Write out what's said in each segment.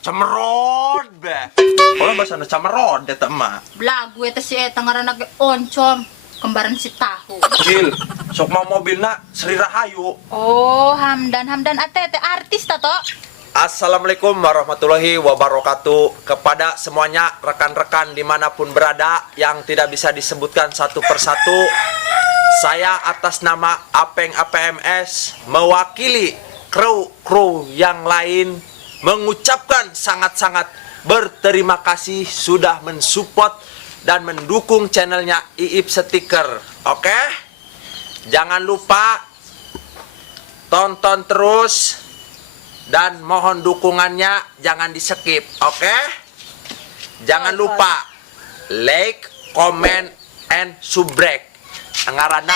Camerod be. Orang bahasa na camerod deta emak. Blagu eta si eta ngaranna ge oncom, kembaran si tahu. Gil, sok mau mobilna Sri Rahayu. Oh, Hamdan ate artis ta to? Assalamualaikum warahmatullahi wabarakatuh. Kepada semuanya rekan-rekan dimanapun berada yang tidak bisa disebutkan satu persatu, saya atas nama Apeng APMS mewakili kru yang lain mengucapkan sangat-sangat berterima kasih sudah mensupport dan mendukung channelnya Iip Stiker. Oke? Jangan lupa tonton terus dan mohon dukungannya jangan di skip. Oke? Jangan lupa like, comment, and subscribe. Ngaranna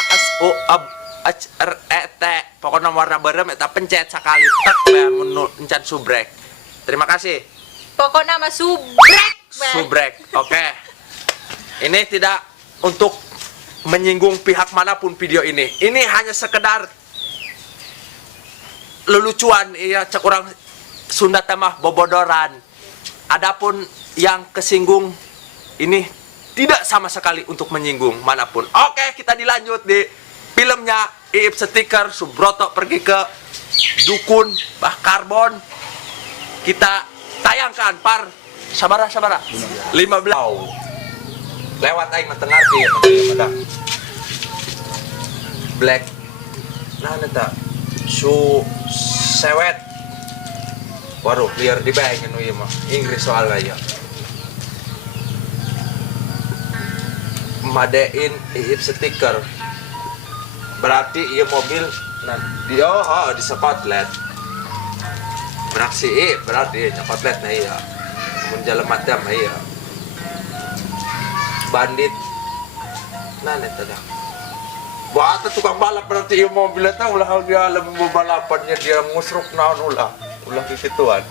pokoknya warna berem eta pencet sekali tek bae mun encan subrek. Terima kasih. Pokoknya mah subrek. Subrek. Oke. Ini tidak untuk menyinggung pihak manapun video ini. Ini hanya sekedar lelucuan ya cek orang Sunda temah bobodoran. Adapun yang kesinggung ini tidak sama sekali untuk menyinggung manapun. Oke, kita dilanjut di filmnya Iip Stiker. Subroto pergi ke dukun Bah Karbon. Kita tayangkan par sabara 15 lewat aing mah teu ngarti ya black nah eta su sewet waduh liar di bae nu ieu mah Inggris soalnya ya madein Iip Stiker berarti iya mobil nah dia di spotlight beraksi berarti spotlight nah iya menjalan macam iya bandit nah neta dah buat tukang balap berarti iya mobil eta ulah dia lembut balapannya dia ngusruk naon ulah kituan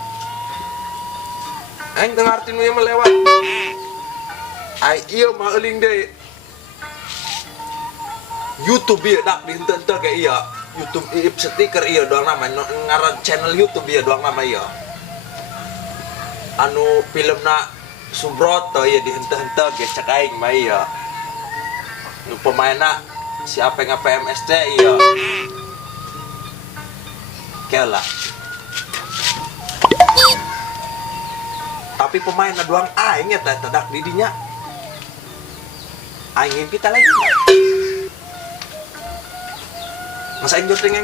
aing teu ngarti nu ieu melewat ai ieu mah euling deui YouTube ieu dak dihenteu-henteu ke ieu YouTube Iip Stiker ieu doang nama ngaran channel YouTube ieu doang nama ieu anu filmna Subroto ieu dihenteu-henteu ge cek aing mah ieu nu pemainna si Apeng APMS teh ieu kela tapi pemainna doang aing eta dak di dinya aing ngimpi teh lagi masa aing joteng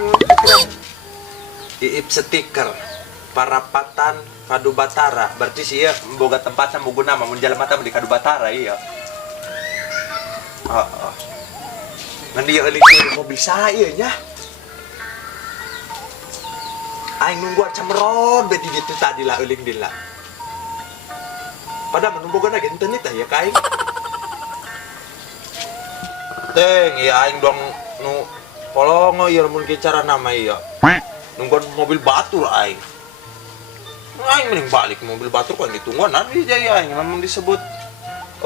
Iip Stiker Parapatan Kadu Batara berarti sih ya boga tempatnya muguna mah mun jelema teh di Kadu Batara iya ngan dia euling mobil saha ieu nya aing nunggu cameron be di ditu tadi lah euling dila padahal menunggu ge henteu teh ya ka aing teng ya aing dong nu polongo ieu mun cara nama ieu nungguan mobil batur aing mending balik mobil batur kan ditungguan nanti jaya aing lamun disebut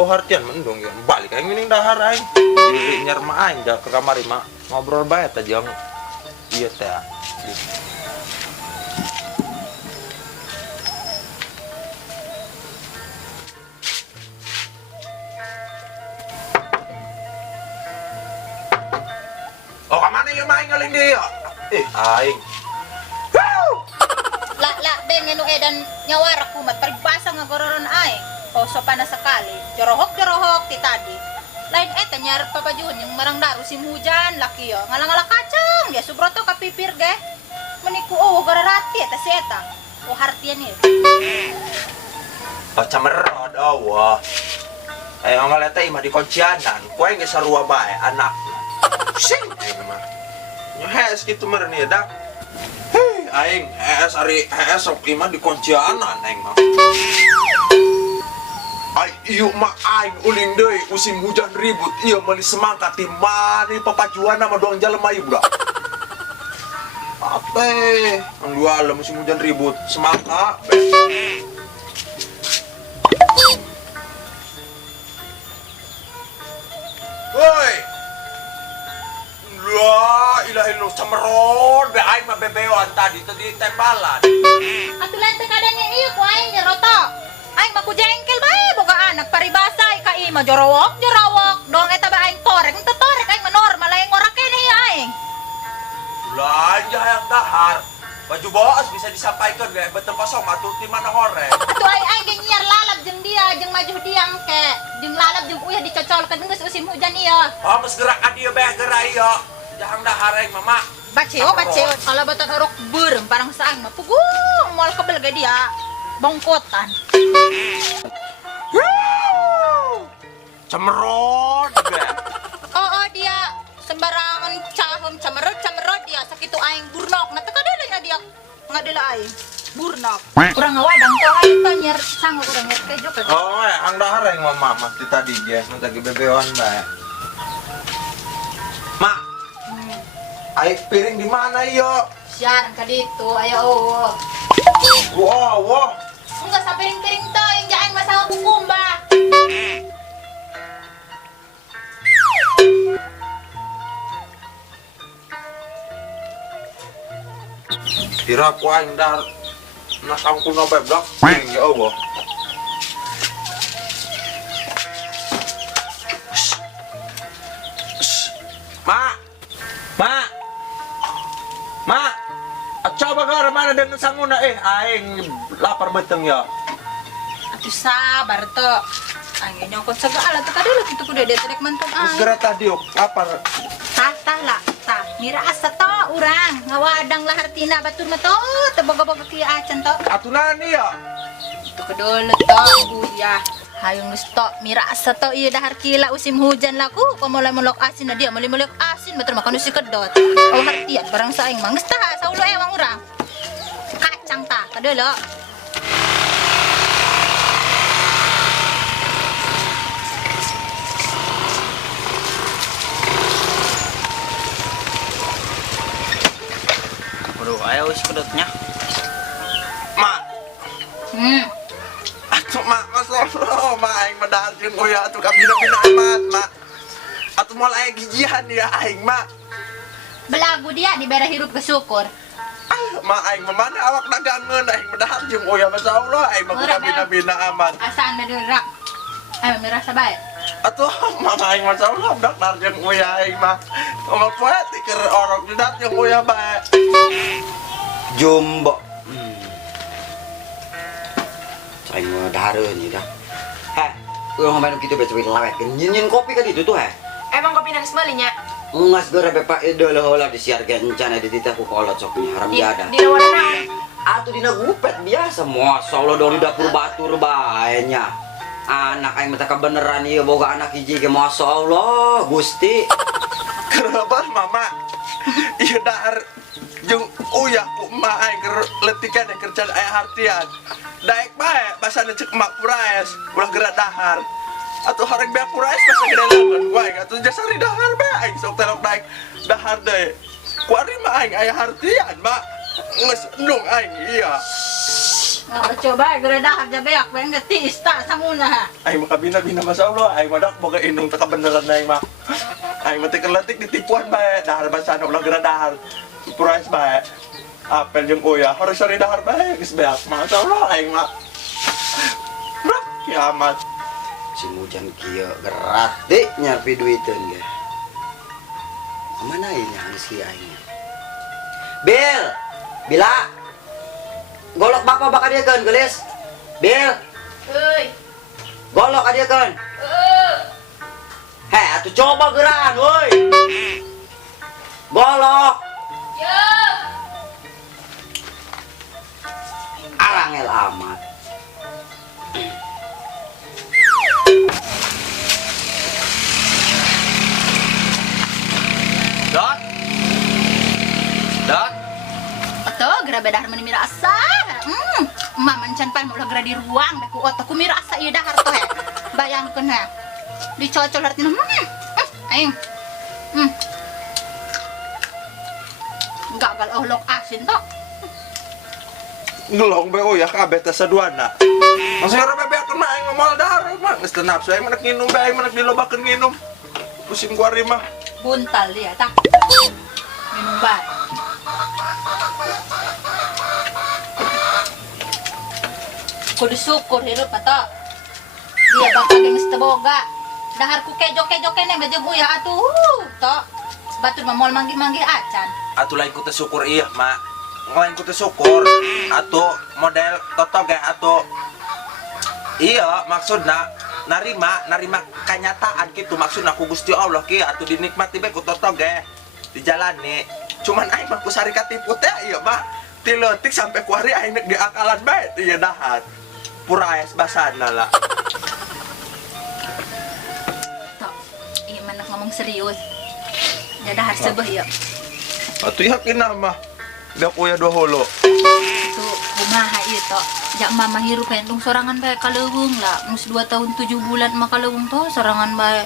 oh hartian mendong ya balik aing mending dahar aing di nyarma aing da ke kamari mah ngobrol bae teh jeung ieu teh oh kamana ieu mah aing ngaling deui aing La ben ngenu edan nyawarak kumat peribasa ngagororon aing. Oh sopana sekali. Jorohok ti tadi. Lain eta nyarep papajuhun yang marang daru sim hujan laki yo. Ngalang-ngalang kacang ya Subroto kapipir ge. Meniku oh gararati eta si eta. Oh hartian ieu. Oh camerod wah. Anggal eta imah di kuncianan. Koe ge sarua bae anakna. Sing mah. Nyohes kitu meureun ieu dak. Aing ari sok imah di kuncianan aing mah. Ai ieu mah aing uling deui musim hujan ribut ieu meuli semangka ti mani papajuanna mah doang jalema ieu budak. Ate, dua musim hujan ribut semangka. Woi. La gila lu cemeron be aing mah bebeoan tadi tembalan. Atuh lain teh kadangnya ieu ku aing nyeroto. Aing mah ku jengkel bae boga anak paribasa ka ieu mah jorowok dong eta bae aing torek teu torek aing mah normal aing ora keneh ieu aing. Belanja yang dahar. Baju boas bisa disampaikan gak betul kosong atuh di mana hore. Atuh aing ge nyiar lalap jeung dia jeung maju dia engke. Jeung lalap jeung uyah dicocolkeun geus usim hujan ieu. Oh, geus gerakan dia bae gerak ieu. Jahang dahar aing mama. Baceo. Kalau batan orok beureum parang saang mah pugung moal kebel ge dia. Bongkotan. Cemeron be. Oh dia sembarangan cahum camerot dia sakitu aing burnok. Nah teu kadeuleuna dia ngadela aing. Burnok. Urang ngawadang teh aing teh nyer sanggup urang nyer kejo ke. Oh, hang dahar aing mama mesti tadi ge minta ge bebeoan bae. Mak. Aing piring di mana ieu? Siaran ka ditu aya eueuh. Wah. Enggak sa piring-piring teh yang jaeng masalah kukumba. Kira ku aing dahar nasang kuno bae blok. Ya Allah. Mak. Coba ka mana dengan sanguna aing lapar beteng ya. Atuh sabar teh. Aing nyokot segala teh kadeuleu kitu kudu dedek mentung aing. Segera tadi lapar. Tah lah. Mira asa teh urang ngawadang lahar tina batur mah teh boga-boga kieu acan teh. Atuh nani ya? Itu kedeuleu teh buyah. Hayung geus tok mira asa teh ieu dahar kila usim hujan laku komo molok asin dia molok asin batur makan si kedot. Aw hartian barang saing mah geus tah saulu ewang urang. Kacang tah kadeuleu. Aduh, ayo si kedotnya. Mak. Hmm. Atuh mak masolo mak aing medal jeung uya atuh kabina-bina amat mak. Atuh moal aya gijihan ya aing mak. Belagu dia dibere hirup ke syukur. Mak aing mah mana awak dagangeun aing medal jeung uya masyaallah aing mah kabina-bina amat. Asaan medura. Ayo mirasa bae. Atuh mak aing masyaallah dak nar jeung uya aing mah. Omong poe ti keur orok didat jeung uya bae. Jumbo. Aing mah dahareun ieu dah. Heh, urang main kitu bae coba lawet. Nyin kopi ka ditu tuh heh. Emang kopi nangis malinya? Ngas gara bepa idol heula disiarkeun encana di titah ku kolot sok haram jadah. Di lawana Atuh dina gupet biasa, masyaallah dari dapur batur bae nya. Anak aing mah beneran ieu boga anak hiji ge masyaallah Gusti. Kenapa mama? Ieu dahar jeung uyah ku emak aing keur letikan kerjaan aya hartian. Daek bae basana ceuk emak puraes, ulah geura dahar. Atuh horeng beak puraes basa gede lamun wae atuh jasari dahar bae aing sok telok daek dahar deui. Ku ari mah aing aya hartian, Mak. Geus endung aing iya. Nah, coba geura dahar jabeak bae geus tak sanguna. Aing mah kabina-bina masyaallah aing mah dak boga indung teu beneran aing mah. Aing mah teh keletik ditipuan bae dahar basana ulah geura dahar. Puraes bae. Apel jeung uyah hore-sore dahar bae geus beak. Masyaallah aing mah. Brak kiamat. Si Mujan kieu gerat deh nyapi duiteun ge. Mana ieu nya si aing? Bila. Golok bapak bakal diekeun geulis. Bil. euy. Golok adiekeun. Heh, atuh coba geuraan euy. Golok. Ya. Alangel amat. Dot. Atuh geura bedahar meni mirasa. Emak mancan pan ulah geura di ruang beku otak ku mirasa ieu dahar teh. Bayangkeun ha. Dicocol artina aing. Gagal ohlok asin tok. Ngelong be uyah kabeh teh saduana. Masih ora bebeakeun mah aing moal dahar mah geus teu nafsu aing mah nginum bae aing mah dilobakeun nginum. Pusing ku ari mah. Buntal dia tak. Minum umbat. Kudu syukur hirup ato. Dia bakal geus teu boga. Dahar ku kejo-kejo kene bajeng uyah atuh. To. Batur mah moal manggih-manggih acan. Atuh lain ku teu syukur iya, Mak. Lain ku teu syukur. Atuh model totoge atuh. Iya, maksudna narima kenyataan gitu maksudna ku Gusti Allah kieu atuh dinikmati bae ku totoge. Dijalani. Cuman aing mah ku sari katipu teh ieu mah. Ti leutik sampai ku hari aing di akalan bae ieu dahat. Pura es basana lah. To. Ieu mah ngomong serius. Ya dahar seubeuh ieu. Atuh yakin mah. Da ku ya 2 holo. Tuh kumaha ieu to. Jak mama hirup endung sorangan bae kaleuweung lah. Mus 2 tahun 7 bulan mah kaleuweung to sorangan bae.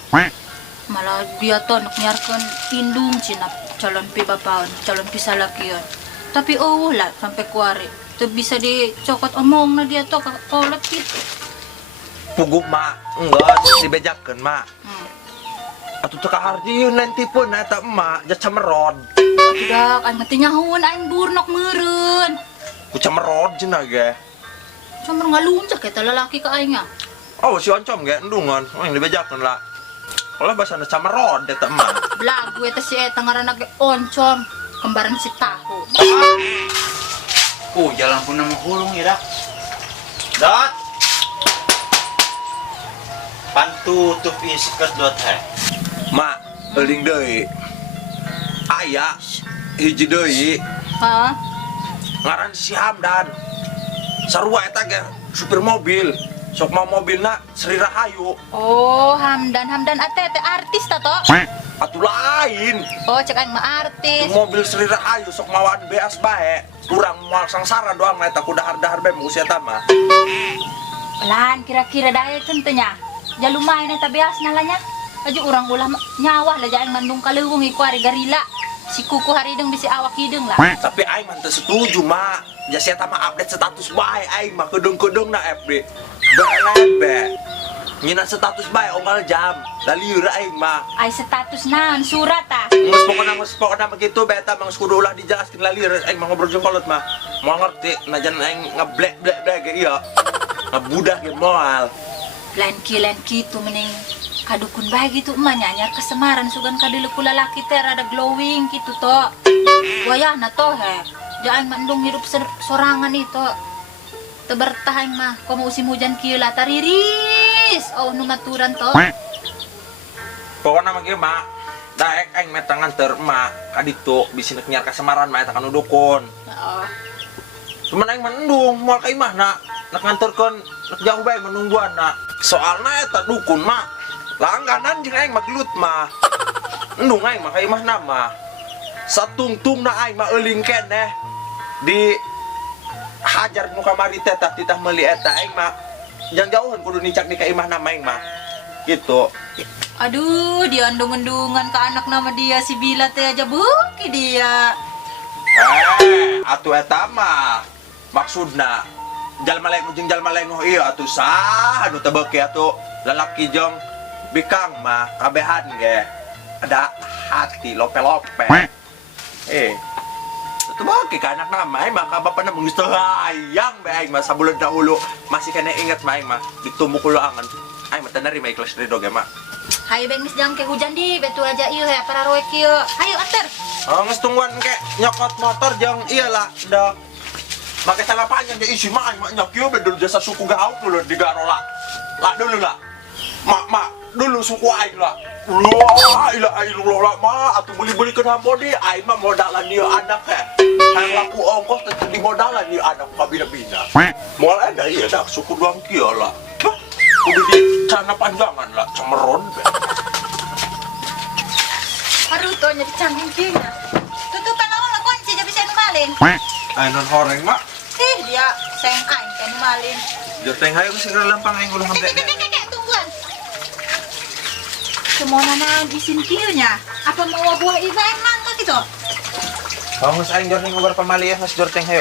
Malah dia to nuk nyiarkeun indung cina calon pi bapaon, calon pi salakieun. Tapi lah sampai kuari. Teu bisa dicokot omongna dia to ka kolot gitu. Puguk mak, enggak dibejakeun mak. Atuh teu kaharjieun nanti pun eta emak ja camerod. Dak aing mah teu nyahoun aing burnok meureun. Ku camerod cenah ge. Cuma ngalunjak eta lalaki ka aing ah. Oh si oncom ge endungan, aing dibejakeun lah. Olah basana camerod eta emak. Belagu eta si eta ngaranna ge oncom, kembaran si tahu. Jalan pun nama hulung ya dak. Dot. Pantutup isket dot he. Mak, euling deui. Aya hiji deui Hah? ngaran si Hamdan. Sarua eta ge supir mobil. Sok mau mobilna Sri Rahayu. Oh, Hamdan ate artis ta to? Atuh lain. Oh, cek aing mah artis. Mobil Sri Rahayu sok mawaan beas bae. Kurang moal sangsara doang eta ku dahar-dahar bae mu sia eta mah. Pelan kira-kira dae tentunya. Ja lumayan eta beasna lah nya. Aju urang ulah nyawah lah jaing mandung kaleuweung iku ari garila. Si kuku harideung bisi awak hideung lah. Tapi aing mah teu setuju, Mak. Ja sia eta mah update status bae aing mah kedeung-kedeung na FB. Belebe. Nyina status bae onggal jam. Lalieur aing mah. Ai status naon surat ah. Geus pokona begitu beta mah kudu ulah dijelaskeun lalieur aing mah ngobrol jeung kolot mah. Moal ngerti najan aing ngeblek-blek ge ieu. Ngebudak ge moal. Lain kitu mending kadukun bae gitu emah nyanyar kesemaran sugan kadieu ku lalaki teh rada glowing gitu to. Wayahna to he. Ja aing mah endung hidup sorangan itu. Teu bertah aing mah komo musim hujan kieu lah tariris. Oh nu maturan to. Pokona mah kieu mah. Daek aing meta nganter emak ka ditu bisi nyiar kasemaran mah eta kana dukun. Heeh. Cuman aing mendung moal ka imahna nak nganterkeun nak jauh bae menungguanna. Soalna eta dukun mah langganan jeung aing mah gelut mah. Endung aing mah ka imahna mah. Satungtungna aing mah euling keneh di hajar nu kamari teh titah meuli eta aing mah jang jauhan kudu nicak di ka imahna aing mah. Gitu. Aduh, dia endung-endungan ke anak nama dia si Bila teh aja buki dia. Atuh eta mah maksudna jalma lain jeung jalma lain ieu atuh sah anu teu beuki atuh lalaki jeung bikang mah kabehan ge ada hati lope-lope. Atuh beuki ka anak nama mah ka bapana mung geus teu hayang bae aing mah sabulan dahulu masih kena inget mah aing mah ditumbuk ulah angan. Aing mah teu nerima ikhlas ridho ge mah. Hayu bengis jang ke hujan di betu aja ieu ya para roe kieu. Hayu ater. Oh, geus tungguan ke nyokot motor jeung ieu lah da make salah panjang dia isi mah aing mah nya kieu bedul jasa suku gauk dulu di Garola. Lah dulu lah. Mak dulu suku aing lah. La ilaha illallah mah atuh beli-beli ke Hambodi aing mah modalan ieu anak he. Hayang laku ongkos teh di modalan ieu anak ka bina-bina. Moal ada ieu dah suku doang kieu lah. Kudu di celana panjangan lah cemeron. Aduh to nya dicangging kieu nya. Tutupan naon lah kunci jadi bisa malin. Ainon horeng mak. Dia sayang aing kan malin. Joteng hayu geus segera lempang aing ulah hampe. Tungguan. Semona naon isin kieu nya? Apa mau buah iba emang ka gitu? Geus aing jorning ngobar pamali ya geus jorteng hayu.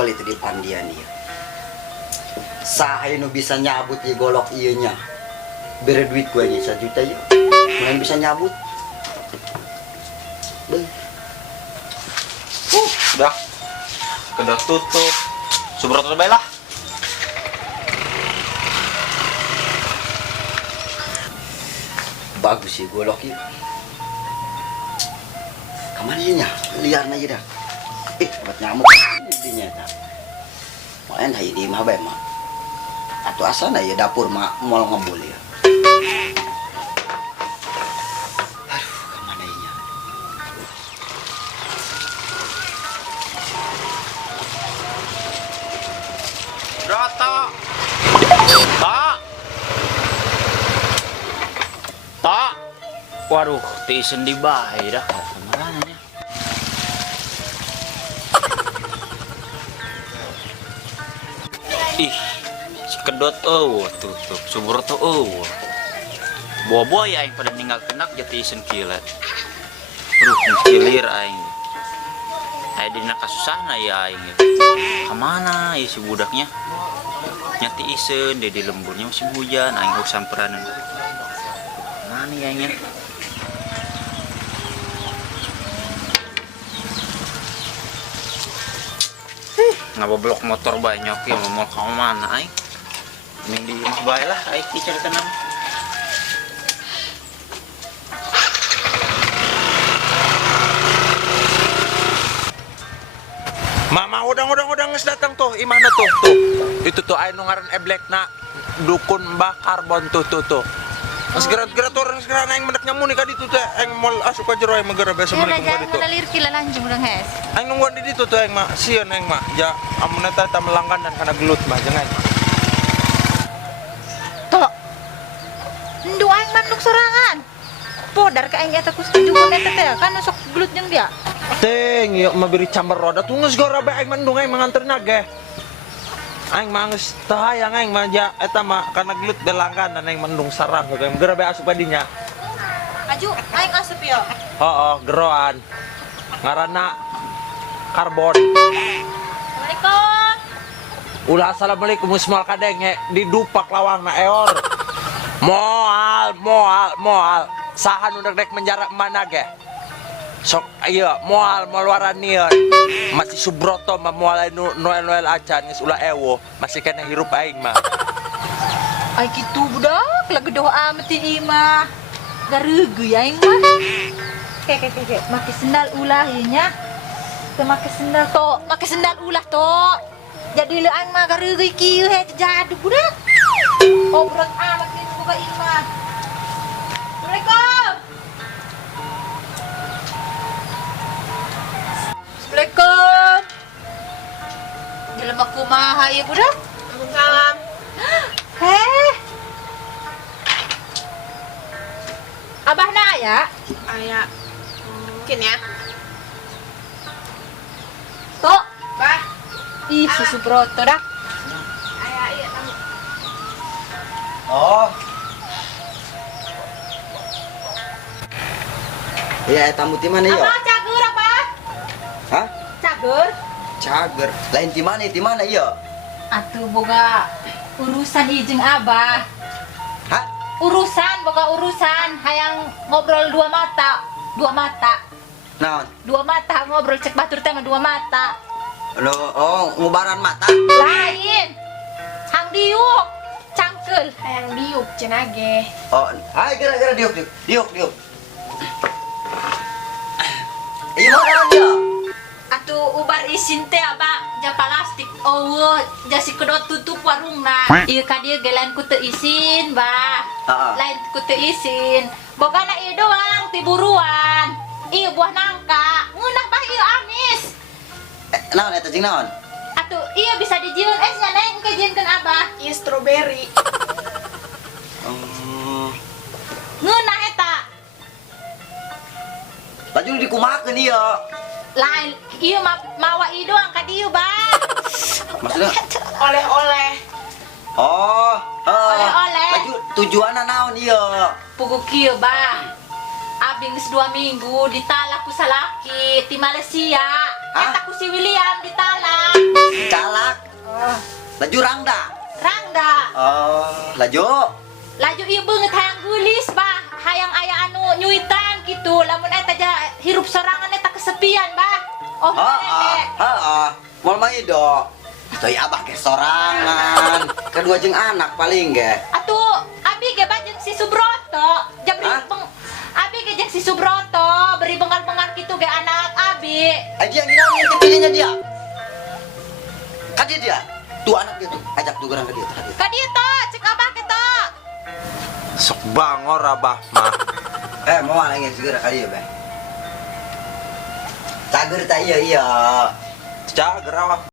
kumpul itu di pandian dia. Saya nu bisa nyabut di golok iya nya. Beri duit gue nya 1 juta ya. Mana bisa nyabut? Beuh. Dah. Kedot tutup. Subroto bae lah. Bagus sih golok itu. Kemana nya? Liar aja dah. Buat nyamuk dinya dah. Main hayu di mah bae mah. Atuh asana ya dapur mah moal ngebul ya. Aduh, kemana nya? Broto. Tak. Tak. Waduh, tisen di bae dah. Kemana nya? Ih, si kedot tutup. Subroto Boboy aing pada ninggal kenak jati isen kilat. Aduh, kilir aing. Aing dina kasusahna ya aing. Kemana ya si budaknya? Nyati isen dia di lemburnya musim hujan aing harus samperanan. Mana ya aingnya? Ngaboblok motor banyak ya mau ke mana aing? Mending di rumah bae lah aing cari tenang. Mama udang geus datang tuh, imahna tuh. Itu tuh aya nu ngaran Eblek na dukun Mbah Karbon tuh. Mas gerat-gerat orang sekarang aing mendak nyamun ka ditu teh, aing moal asup ka jero aing magara biasa Ya meuli udah ka jangan ditu. melalir kila lanjung urang hes. Aing nungguan di ditu tuh aing mah, sieun aing mah. Ja amun eta melanggan dan kana gelut mah jangan. Tok. Ndu aing manduk sorangan. Podar ka aing eta ku setuju eta teh kan sok gelut jeung dia. Teng, yuk mabiri camber roda tuh geus gora bae aing mandung aing manganterna ge. Aing mah geus teu hayang aing mah ja eta mah kana gelut belanggan dan aing mandung sarang ge geura bae asup ka dinya. Aju aing asup yo. Heeh, geroan. Ngaranna Karbon. Assalamualaikum. Ulah assalamualaikum musmal kadeng di dupak lawangna eor. Moal. Saha nu dek menjara mana ge? Sok iya moal waran nieun. Masih Subroto mah moal Noel acan geus ulah ewo, masih kena hirup aing mah. Ai kitu budak lagu doa amat ti imah. Gareugeui aing mah. Ke make sendal ulah ieu nya. Teu make sendal to, make sendal ulah to. Jadi leu aing mah gareugeui kieu he jadu budak. Obrot amat kitu buka imah. Assalamualaikum. Assalamualaikum. Jelema kumaha ieu budak? Waalaikumsalam. Heh. Abahna aya? Aya. Mungkin ya. Tok. Bah. Ih, si Subroto dah. Aya iya tamu. Oh. Ya, eta muti mana ya? Abah cager apa? Hah? Cager? Cager. Lain di mana ya? Atuh boga urusan ijeng Abah. Hah? Boga urusan hayang ngobrol dua mata. Naon? Dua mata ngobrol cek batur teh mah dua mata. Lo ngubaran mata. Lain. Hang diuk, cangkel. Hayang diuk cenage. Oh, hai gara-gara diuk. Iya mana dia? Atuh ubar isin teh Abah ja plastik. Oh, jasi kedot tutup warungna. Ieu ka dieu ge lain ku teu isin, Bah. Heeh. Lain ku teu isin. Bogana ieu doang ti buruan. Ieu buah nangka. Ngeunah bah ieu amis. Naon eta jeung naon? Atuh ieu bisa dijieun esnya neng engke jieunkeun Abah. Iya strawberry. Ngeunah eta. Laju dikumakeun ieu. Lain ieu mawa ieu doang ka dieu, Bah. Maksudnya? Oleh-oleh. Oh, Oleh-oleh. Laju tujuanna naon ieu? Pugu kieu, Bah. Abi geus 2 minggu ditalak ku salaki ti Malaysia. Hah? Eta ku si William ditalak. Calak. Oh, Laju Rangda. Rangda. Oh, laju. Laju ieu beungeut hayang geulis bah, hayang aya anu nyuitan gitu. Lamun eta ja hirup sorangan eta kesepian bah. Oh, Heeh, heeh. Moal mah ido. Toy abah ge sorangan. Kedua jeung anak paling ge. atuh abi ge bajeng si Subroto. Jabri Hah? abi ge jeung si Subroto beri bengal-bengal gitu ge anak abi. Aja yang ngomong kecilnya dia. Kadi dia. Tuh anak dia tuh. Ajak tuh gerang ke dia. Kadi. Ka dieu to, cek abah kita. Sok bangor abah mah. Mau alangin segera kali ya, Bang. Cager tak iya iya. Cager awak.